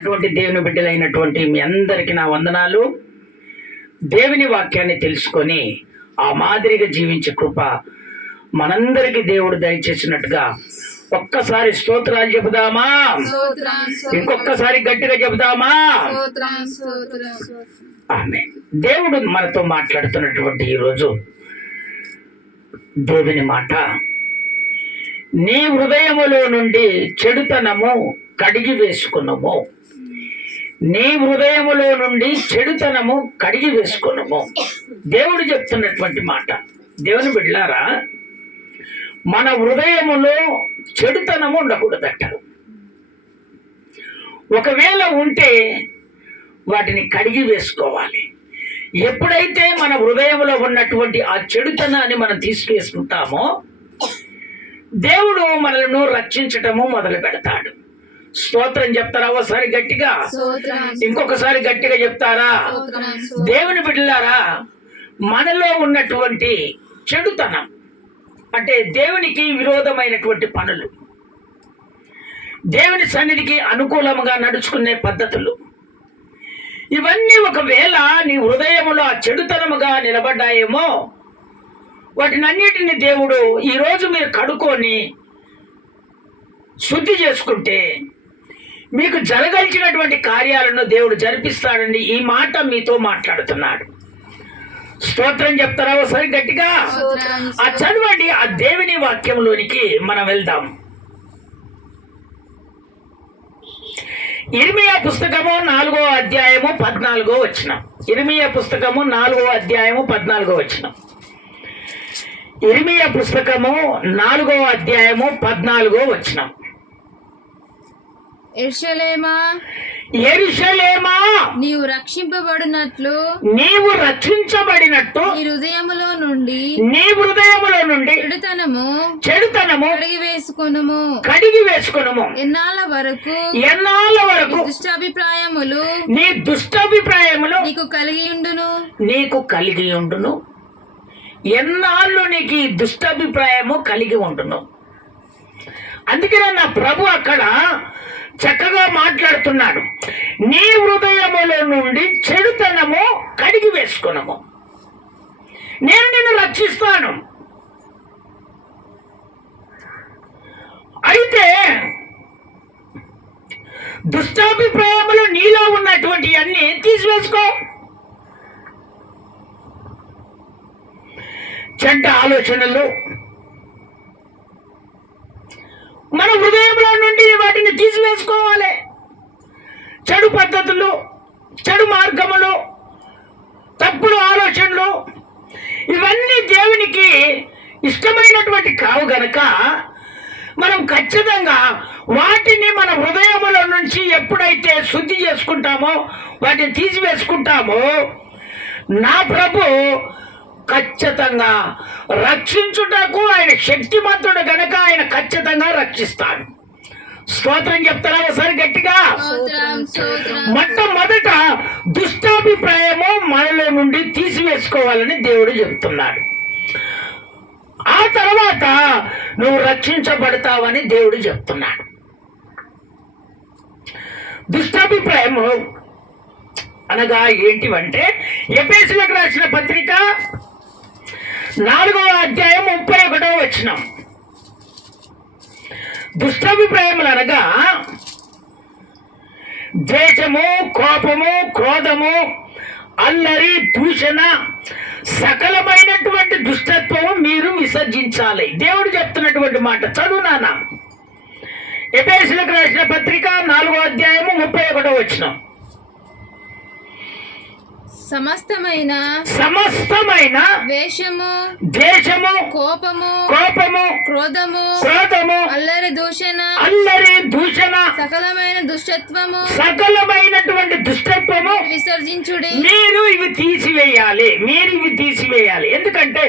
దేవుని బిడ్డలైనటువంటి మీ అందరికీ నా వందనాలు. దేవుని వాక్యాన్ని తెలుసుకొని ఆ మాదిరిగా జీవించే కృప మనందరికీ దేవుడు దయచేసినట్టుగా ఒక్కసారి స్తోత్రాలు చెబుదామా? ఇంకొకసారి గట్టిగా చెబుదామా? ఆమేన్. దేవుడు మనతో మాట్లాడుతున్నటువంటి ఈరోజు దేవుని మాట, నీ హృదయములో నుండి చెడుతనము కడిగి వేసుకున్నాము. నీ హృదయములో నుండి చెడుతనము కడిగి వేసుకున్నాము. దేవుడు చెప్తున్నటువంటి మాట. దేవుని బిడ్డలారా, మన హృదయములో చెడుతనము ఉండకూడదట. ఒకవేళ ఉంటే వాటిని కడిగి వేసుకోవాలి. ఎప్పుడైతే మన హృదయంలో ఉన్నటువంటి ఆ చెడుతనాన్ని మనం తీసుకువేసుకుంటామో దేవుడు మనలను రక్షించటము మొదలు పెడతాడు. స్తోత్రం చెప్తారా? ఒకసారి గట్టిగా, ఇంకొకసారి గట్టిగా చెప్తారా? దేవుని బిడ్డలారా, మనలో ఉన్నటువంటి చెడుతనం అంటే దేవునికి విరోధమైనటువంటి పనులు, దేవుని సన్నిధికి అనుకూలంగా నడుచుకునే పద్ధతులు, ఇవన్నీ ఒకవేళ నీ హృదయములో ఆ చెడుతనముగా నిలబడ్డాయేమో వాటినన్నిటిని దేవుడు ఈరోజు మీరు కడుక్కొని శుద్ధి చేసుకుంటే మీకు జరగాల్సినటువంటి కార్యాలను దేవుడు జరిపిస్తాడండి. ఈ మాట మీతో మాట్లాడుతున్నాడు. స్తోత్రం చెప్తారా? ఒకసారి గట్టిగా ఆ చదవండి. ఆ దేవుని వాక్యంలోనికి మనం వెళ్దాం. ఇర్మియా పుస్తకము 4వ అధ్యాయము 14వ వచనం. ఇర్మియా పుస్తకము 4వ అధ్యాయము 14వ వచనం. ఇర్మియా పుస్తకము 4వ అధ్యాయము 14వ వచనం. యెరూషలేమా, యెరూషలేమా, నీవు రక్షింపబడినట్లు, నీవు రక్షించబడినట్టు నీ హృదయములో నుండి చెడుతనము కడిగి వేసుకొనుము. ఎన్నాళ్ళ వరకు నీ దుష్టాభిప్రాయములు నీకు కలిగి ఉండును. ఎన్నాళ్ళు నీకు ఈ దుష్టాభిప్రాయము కలిగి ఉండును. అందుకనే నా ప్రభు అక్కడ చక్కగా మాట్లాడుతున్నాడు. నీ హృదయములో నుండి చెడుతనము కడిగి వేసుకున్నాము, నేను నిన్ను రక్షిస్తాను. అయితే దుష్టాభిప్రాయములు నీలో ఉన్నటువంటి అన్ని తీసివేసుకో. చెడ్డ ఆలోచనలు మన హృదయంలో నుండి వాటిని తీసివేసుకోవాలి. చెడు పద్ధతులు, చెడు మార్గములు, తప్పుడు ఆలోచనలు, ఇవన్నీ దేవునికి ఇష్టమైనటువంటి కావు గనక మనం ఖచ్చితంగా వాటిని మన హృదయములో నుంచి ఎప్పుడైతే శుద్ధి చేసుకుంటామో, వాటిని తీసివేసుకుంటామో, నా ప్రభు ఖచ్చితంగా రక్షించుటకు ఆయన శక్తిమంతుడు గనక ఆయన ఖచ్చితంగా రక్షిస్తాడు. స్తోత్రం చెప్తారా? ఒకసారి గట్టిగా. మొట్టమొదట దుష్టాభిప్రాయము మనలో నుండి తీసివేసుకోవాలని దేవుడు చెప్తున్నాడు. ఆ తర్వాత నువ్వు రక్షించబడతావని దేవుడు చెప్తున్నాడు. దుష్టాభిప్రాయము అనగా ఏంటివంటే, ఎఫెసీయులకు రాసిన పత్రిక 4వ అధ్యాయం 31వ వచనం. దుష్టాభిప్రాయములు అనగా ద్వేషము, కోపము, క్రోధము, అల్లరి, దూషణ, సకలమైనటువంటి దుష్టత్వము మీరు విసర్జించాలి. దేవుడు చెప్తున్నటువంటి మాట. చదువు నాన్న. ఎఫెసీయులకు రాసిన పత్రిక 4వ అధ్యాయము 31వ వచనం. సమస్తమైన ద్వేషము, కోపము, క్రోధము, అల్లరి దూషణ, సకలమైనటువంటి దుష్టత్వము విసర్జించుడి. మీరు ఇవి తీసివేయాలి. ఎందుకంటే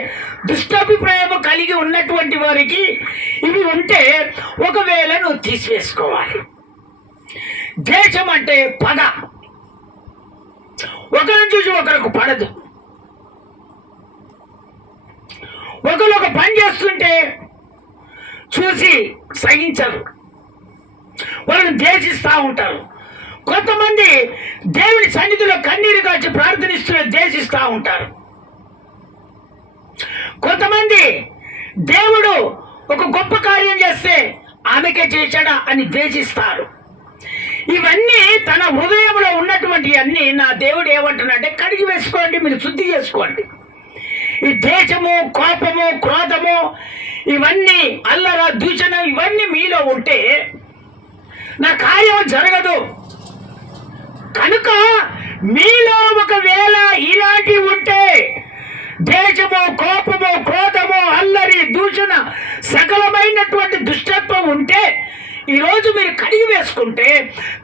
దుష్టాభిప్రాయము కలిగి ఉన్నటువంటి వారికి ఇవి ఉంటే ఒకవేళ నువ్వు తీసివేసుకోవాలి. ద్వేషం అంటే పగ, ఒకరిని చూసి ఒకరికి పడదు. ఒకరు ఒక పని చేస్తుంటే చూసి సహించరు, వాళ్ళని ద్వేషిస్తూ ఉంటారు. కొత్త దేవుని సన్నిధిలో కన్నీరు కాచి ప్రార్థనిస్తూ ద్వేషిస్తూ ఉంటారు. కొంతమంది దేవుడు ఒక గొప్ప కార్యం చేస్తే ఆమెకే చేశాడా అని ద్వేషిస్తారు. ఇవన్నీ తన హృదయంలో ఉన్నటువంటి అన్ని నా దేవుడు ఏమంటున్నాడంటే కడిగి వేసుకోండి, మీరు శుద్ధి చేసుకోండి. ఈ ద్వేషము, కోపము, క్రోధము, ఇవన్నీ అల్లర, దూషణ ఇవన్నీ మీలో ఉంటే నా కార్యం జరగదు. కనుక మీలో ఒకవేళ ఇలాంటివి ఉంటే, ద్వేషము, కోపము, క్రోధము, అల్లరి, దూషణ, సకలమైనటువంటి దుష్టత్వం ఉంటే ఈరోజు మీరు కడిగి వేసుకుంటే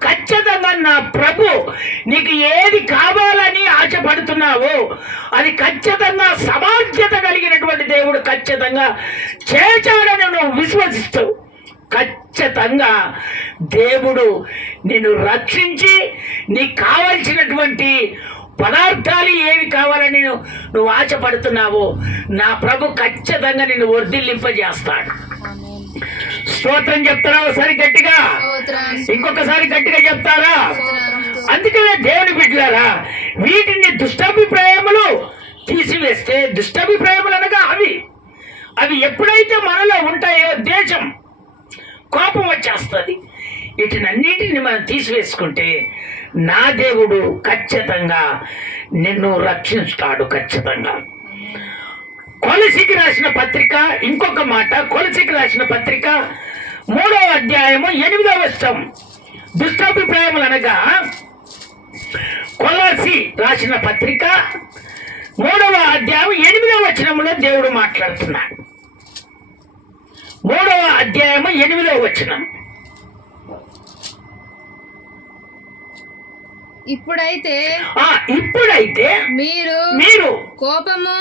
ఖచ్చితంగా నా ప్రభు నీకు ఏది కావాలని ఆశపడుతున్నావో అది ఖచ్చితంగా సమాధ్యత కలిగినటువంటి దేవుడు ఖచ్చితంగా చేశాడని నువ్వు విశ్వసిస్తూ ఖచ్చితంగా దేవుడు నిన్ను రక్షించి నీకు కావలసినటువంటి పదార్థాలు ఏవి కావాలని నువ్వు ఆశపడుతున్నావో నా ప్రభు ఖచ్చితంగా నిన్ను వర్ధిల్లింపజేస్తాడు. స్తోత్రం చెప్తారా ఒకసారి గట్టిగా? ఇంకొకసారి గట్టిగా చెప్తారా? అందుకనే దేవుని బిడ్డలారా, వీటిని దుష్టాభిప్రాయములు తీసివేస్తే, దుష్టాభిప్రాయములు అనగా అవి ఎప్పుడైతే మనలో ఉంటాయో ద్వేషం, కోపం వచ్చేస్తుంది. వీటినన్నిటిని మనం తీసివేసుకుంటే నా దేవుడు ఖచ్చితంగా నిన్ను రక్షిస్తాడు. ఖచ్చితంగా కొలసీకి రాసిన పత్రిక, ఇంకొక మాట, కొలసీకి రాసిన పత్రిక 3వ అధ్యాయము 8వ వచనం. దుష్టాభిప్రాయములు అనగా కొలసీ రాసిన పత్రిక 3వ అధ్యాయం 8వ వచనంలో దేవుడు మాట్లాడుతున్నాడు. 3వ అధ్యాయము 8వ వచనం. ఇప్పుడైతే మీరు కోపము,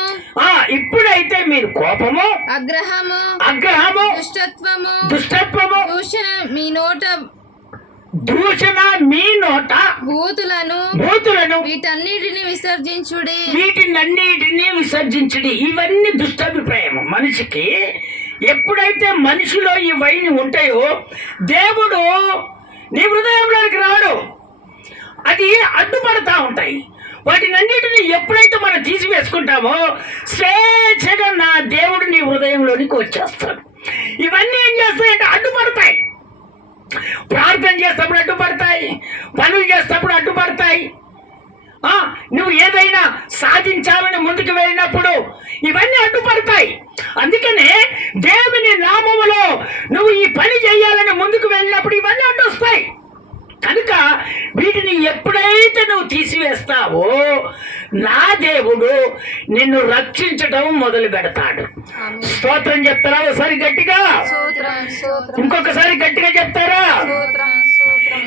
ఇప్పుడైతే మీరు కోపము, అగ్రహము, దుష్టత్వము, దూషణ మీ నోట బూతులను వీటన్నిటిని విసర్జించుడి. ఇవన్నీ దుష్టాభిప్రాయము. మనిషికి ఎప్పుడైతే మనిషిలో ఇవన్నీ ఉంటాయో దేవుడు నీ హృదయంలోకి రాడు, అది అడ్డుపడతా ఉంటాయి. వాటినన్నిటిని ఎప్పుడైతే మనం తీసివేసుకుంటామో స్వేచ్ఛగా నా దేవుడు నీ హృదయంలోనికి వచ్చేస్తాడు. ఇవన్నీ ఏం చేస్తాయంటే అడ్డుపడతాయి. ప్రార్థన చేసేటప్పుడు అడ్డుపడతాయి, పనులు చేసేటప్పుడు అడ్డుపడతాయి, నువ్వు ఏదైనా సాధించాలని ముందుకు వెళ్ళినప్పుడు ఇవన్నీ అడ్డుపడతాయి. అందుకనే దేవుని నామములో నువ్వు ఈ పని చేయాలని ముందుకు వెళ్ళినప్పుడు ఇవన్నీ అడ్డొస్తాయి. కనుక వీటిని ఎప్పుడైతే నువ్వు తీసివేస్తావో నా దేవుడు నిన్ను రక్షించడం మొదలు పెడతాడు. స్తోత్రం చెప్తారా ఒకసారి గట్టిగా? ఇంకొకసారి గట్టిగా చెప్తారా?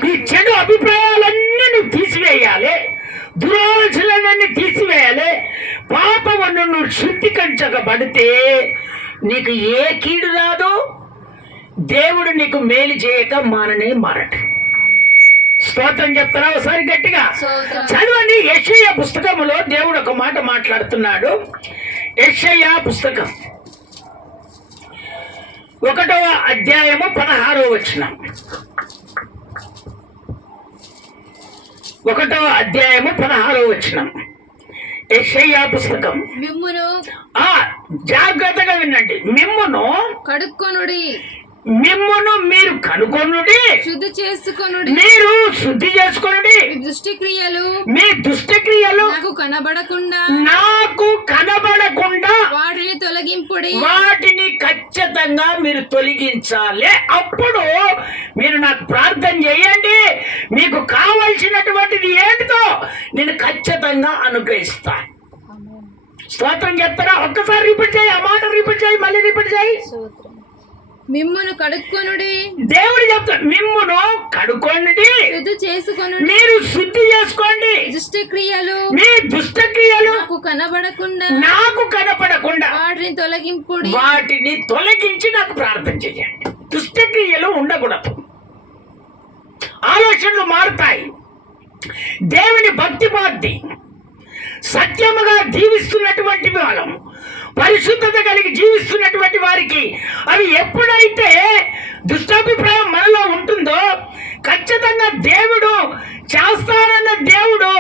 ఈ చెడు అభిప్రాయాలన్నీ నువ్వు తీసివేయాలి, దురాలోచనలన్నీ తీసివేయాలి. పాపమును నువ్వు శుద్ధీకరించబడితే నీకు ఏ కీడు రాదు, దేవుడు నీకు మేలు చేయక మారట. స్తోత్రం చెప్తారా ఒకసారి గట్టిగా? చదవండి. యెషయా పుస్తకములో దేవుడు ఒక మాట మాట్లాడుతున్నాడు. యెషయా పుస్తకం 1వ అధ్యాయము 16వ వచనం. 1వ అధ్యాయము 16వ వచనం. యెషయా పుస్తకం. జాగ్రత్తగా వినండి. మిమ్మును మీరు కనుకొనుడి, మీరు శుద్ధి చేసుకొనుడి, మీ దుష్టక్రియలు నాకు కనబడకుండా వాటిని ఖచ్చితంగా మీరు తొలగించాలి. అప్పుడు మీరు నాకు ప్రార్థన చేయండి, మీకు కావలసినటువంటిది ఏంటిదో నేను ఖచ్చితంగా అనుగ్రహిస్తాను. స్తోత్రం చెప్తారా? ఒక్కసారి రిపీట్ చేయి, ఆ మాట రిపీట్ చేయి, మళ్ళీ రిపీట్ చేయి. మిమ్మును కడుక్కొనుడి, దేవుడు చెప్తాడు. మిమ్మును కడుక్కొనుడి, శుద్ధి చేసుకొనుడి, మీరు శుద్ధి చేసుకోండి, మీ దుష్టక్రియలు నాకు కనపడకుండా వాటిని తొలగించి నాకు ప్రార్థన చేయండి. దుష్టక్రియలు ఉండకూడదు, ఆలోచనలు మారుతాయి. దేవుని భక్తి బాధ్యత సత్యముగా జీవిస్తున్నటువంటి వాళ్ళం, పరిశుద్ధత కలిగి జీవిస్తున్నటువంటి వారికి అవి ఎప్పుడైతే దుష్టాభిప్రాయం మనలో ఉంటుందో ఖచ్చితంగా దేవుడు చేస్తానన్న దేవుడు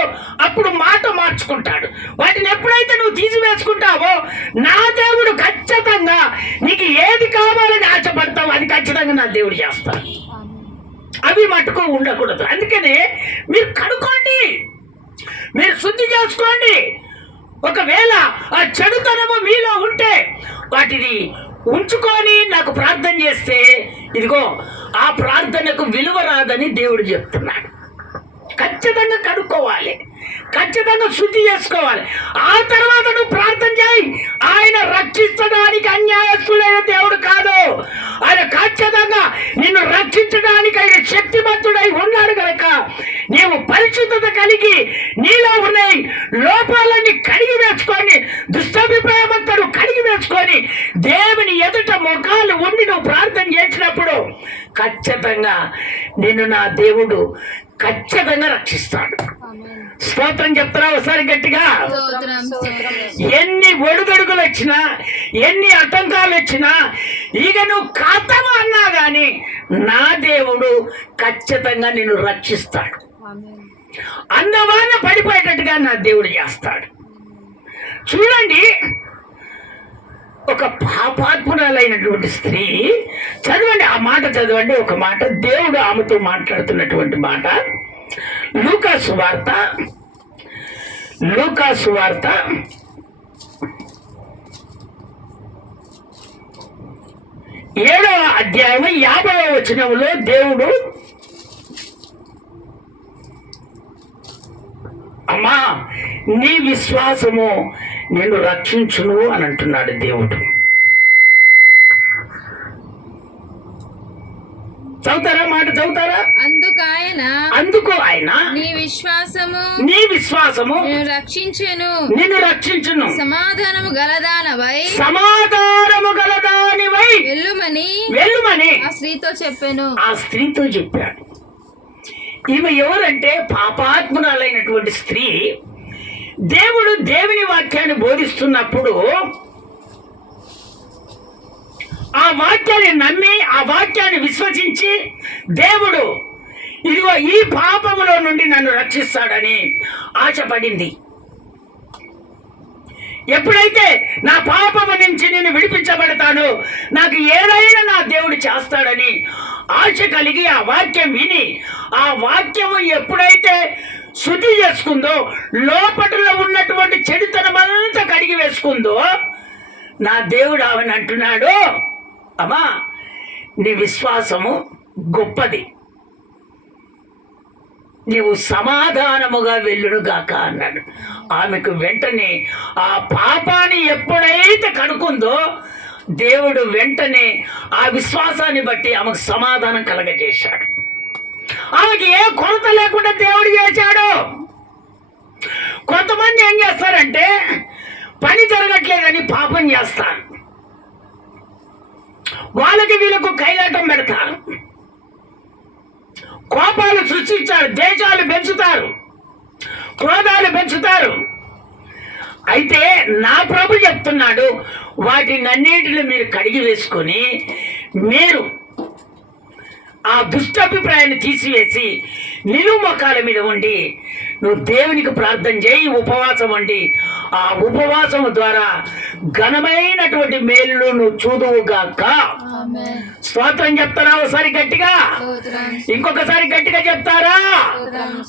అప్పుడు మాట మార్చుకుంటాడు. వాటిని ఎప్పుడైతే నువ్వు తీసివేసుకుంటావో నా దేవుడు ఖచ్చితంగా నీకు ఏది కావాలని ఆశపడతావు అది ఖచ్చితంగా నా దేవుడు చేస్తాడు. అవి మట్టుకు ఉండకూడదు. అందుకనే మీరు కడుక్కోండి, మీరు శుద్ధి చేసుకోండి. ఒకవేళ ఆ చెడుతనము మీలో ఉంటే వాటిని ఉంచుకొని నాకు ప్రార్థన చేస్తే ఇదిగో ఆ ప్రార్థనకు విలువ రాదని దేవుడు చెప్తున్నాడు. ఖచ్చితంగా కడుక్కోవాలి, ఖచ్చితంగా శుద్ధి చేసుకోవాలి. ఆ తర్వాత నువ్వు ప్రార్థన చేయి. ఆయన రక్షించడానికి అన్యాయస్తులైన దేవుడు కాదు. ఆయన ఖచ్చితంగా నిన్ను రక్షించడానికి ఆయన శక్తిమంతుడై ఉన్నాడు కనుక నీవు పరిశుద్ధత కలిగి నీలో ఉన్నాయి లోపాలన్నీ కడిగి వేసుకొని దుష్టాభిప్రాయమంతా నువ్వు కడిగి వేసుకొని దేవుని ఎదుట ముఖాలు ఉండి నువ్వు ప్రార్థన చేసినప్పుడు ఖచ్చితంగా నిన్ను నా దేవుడు ఖచ్చితంగా రక్షిస్తాడు. స్తోత్రం చెప్తారా ఒకసారి గట్టిగా? ఎన్ని ఒడుదొడుగులు వచ్చినా ఎన్ని ఆటంకాలు వచ్చినా ఇక నువ్వు ఖాతము అన్నా గాని నా దేవుడు ఖచ్చితంగా నిన్ను రక్షిస్తాడు. అన్నవాన పడిపోయేటట్టుగా నా దేవుడు చేస్తాడు. చూడండి, ఒక పాపాత్మురాలైనటువంటి స్త్రీ, చదవండి ఆ మాట, చదవండి ఒక మాట, దేవుడు ఆమెతో మాట్లాడుతున్నటువంటి మాట. లూకాసు వార్త 7వ అధ్యాయం 50వ వచనంలో దేవుడు, అమ్మా నీ విశ్వాసము నిన్ను రక్షించును అని అంటున్నాడు దేవుడు. చదువుతారా మాట, చదువుతారా? అందుకు ఆయన నీ విశ్వాసము నిన్ను రక్షించును, సమాధానము గలదానివై వెళ్ళుమని ఆ స్త్రీతో చెప్పాడు. ఈమె ఎవరంటే పాపాత్మురాలైనటువంటి స్త్రీ. దేవుని వాక్యాన్ని బోధిస్తున్నప్పుడు ఆ వాక్యాన్ని నమ్మి ఆ వాక్యాన్ని విశ్వసించి దేవుడు ఇదిగో ఈ పాపములో నుండి నన్ను రక్షిస్తాడని ఆశపడింది. ఎప్పుడైతే నా పాపము నుంచి నేను విడిపించబడతానో నాకు ఏదైనా నా దేవుడు చేస్తాడని ఆశ కలిగి ఆ వాక్యం విని ఆ వాక్యము ఎప్పుడైతే శుద్ధి చేసుకుందో, లోపటలో ఉన్నటువంటి చెడుతనమంతా కడిగి వేసుకుందో, నా దేవుడు ఆమెను అంటున్నాడు, అమ్మా నీ విశ్వాసము గొప్పది, నీవు సమాధానముగా వెళ్ళునుగాక అన్నాడు. ఆమెకు వెంటనే ఆ పాపాన్ని ఎప్పుడైతే కనుక్కుందో దేవుడు వెంటనే ఆ విశ్వాసాన్ని బట్టి ఆమెకు సమాధానం కలగజేశాడు. ఆమెకి ఏ కొరత లేకుండా దేవుడు చేశాడు. కొంతమంది ఏం చేస్తారంటే పని జరగట్లేదని పాపం చేస్తారు, వాళ్ళకి వీళ్ళకు కైలాటం పెడతారు, కోపాలు సృష్టించారు, దేశాలు పెంచుతారు, క్రోధాలు పెంచుతారు. అయితే నా ప్రభు చెప్తున్నాడు, వాటినన్నిటిని మీరు కడిగి వేసుకొని మీరు ఆ దుష్టభిప్రాయాన్ని తీసివేసి నిలువు మొక్కాల మీద ఉండి నువ్వు దేవునికి ప్రార్థన చేయి, ఉపవాసం ఉండి ఆ ఉపవాసం ద్వారా ఘనమైనటువంటి మేలు నువ్వు చూదువుగాక. స్తోత్రం చెప్తారా ఒకసారి గట్టిగా? ఇంకొకసారి గట్టిగా చెప్తారా?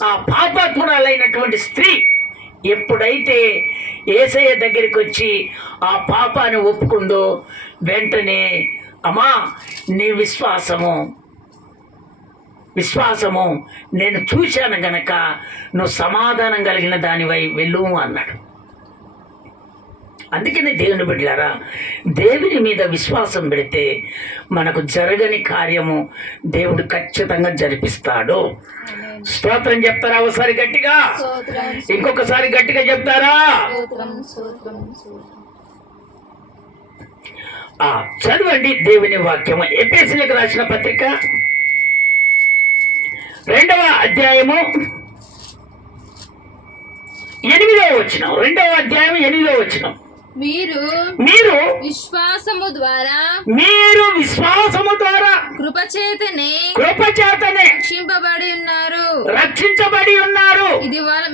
ఆ పాపాత్మురాలైనటువంటి స్త్రీ ఎప్పుడైతే యేసయ్య దగ్గరికి వచ్చి ఆ పాపాన్ని ఒప్పుకుందో వెంటనే, అమ్మా నీ విశ్వాసము నేను చూశాను గనక నువ్వు సమాధానం కలిగిన దానివై వెళ్ళు అన్నాడు. అందుకనే దేవుని బిడ్డలారా, దేవుని మీద విశ్వాసం పెడితే మనకు జరగని కార్యము దేవుడు ఖచ్చితంగా జరిపిస్తాడు. స్తోత్రం చెప్తారా ఒకసారి గట్టిగా? ఇంకొకసారి గట్టిగా చెప్తారా? చదవండి దేవుని వాక్యము. ఎఫెసీయులకు రాసిన పత్రిక 2వ అధ్యాయము 8వ వచనం. 2వ అధ్యాయం 8వ వచనం. మీరు మీరు విశ్వాసము ద్వారా విశ్వాసము ద్వారా కృపచేతనే రక్షింపబడి ఉన్నారు.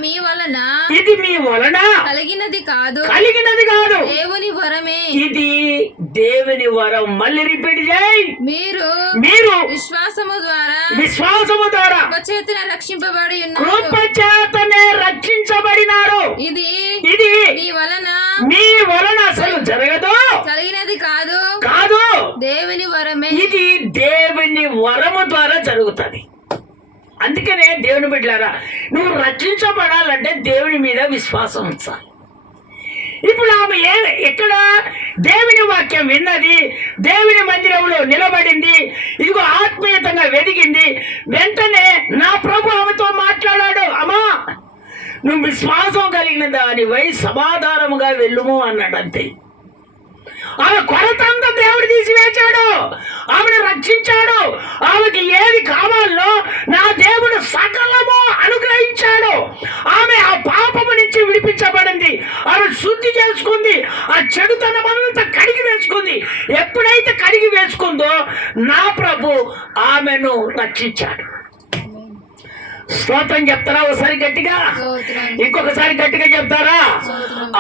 మీ వలన ఇది మీ వలన కలిగినది కాదు, దేవుని వరమే. ఇది దేవుని వరం. మళ్ళీ రిపీట్ చేయి. మీరు విశ్వాసము ద్వారా కృపచేతనే రక్షింపబడి ఉన్నారు. కృపచేతనే రక్షించబడినారు. ఇది మీ వలన అసలు జరగదు, కలిగినది కాదు, దేవుని వరమే. ఇది దేవుని వరము ద్వారా జరుగుతుంది. అందుకనే దేవుని బిడ్డలారా, నువ్వు రక్షించబడాలంటే దేవుని మీద విశ్వాసం ఉంచాలి. ఇప్పుడు ఆమె ఎక్కడ దేవుని వాక్యం విన్నది, దేవుని మందిరంలో నిలబడింది, ఇదిగో ఆత్మీయతంగా వెదిగింది. వెంటనే నా ప్రభు ఆమెతో మాట్లాడాడు, అమ్మా నువ్వు విశ్వాసం కలిగిన దానివై సమాధానముగా వెళ్ళుము అన్నాడు. అంతే. ఆమె కొరత అంతా దేవుడు తీసివేశాడు, ఆమెను రక్షించాడు. ఆమెకి ఏది కావాలో నా దేవుడు సకలము అనుగ్రహించాడు. ఆమె ఆ పాపము నుంచి విడిపించబడింది, ఆమె శుద్ధి చేసుకుంది, ఆ చెడుతనమంతా కడిగి వేసుకుంది. ఎప్పుడైతే కడిగి వేసుకుందో నా ప్రభు ఆమెను రక్షించాడు. స్తోత్రం చెప్తారా? ఒకసారి గట్టిగా, ఇంకొకసారి గట్టిగా చెప్తారా?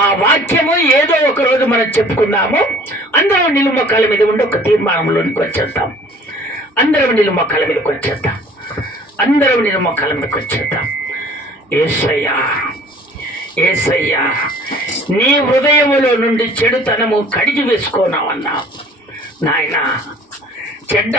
ఆ వాక్యము ఏదో ఒక రోజు మనం చెప్పుకున్నాము. అందరం నిలుమొక్కల మీద ఉండి ఒక తీర్మానంలోనికి వచ్చేద్దాం. అందరం నిలుమొక్కల మీదకి వచ్చేద్దాం. యేసయ్యా, నీ హృదయములో నుండి చెడుతనము కడిగి వేసుకోనావన్నా నాయన. చెడ్డ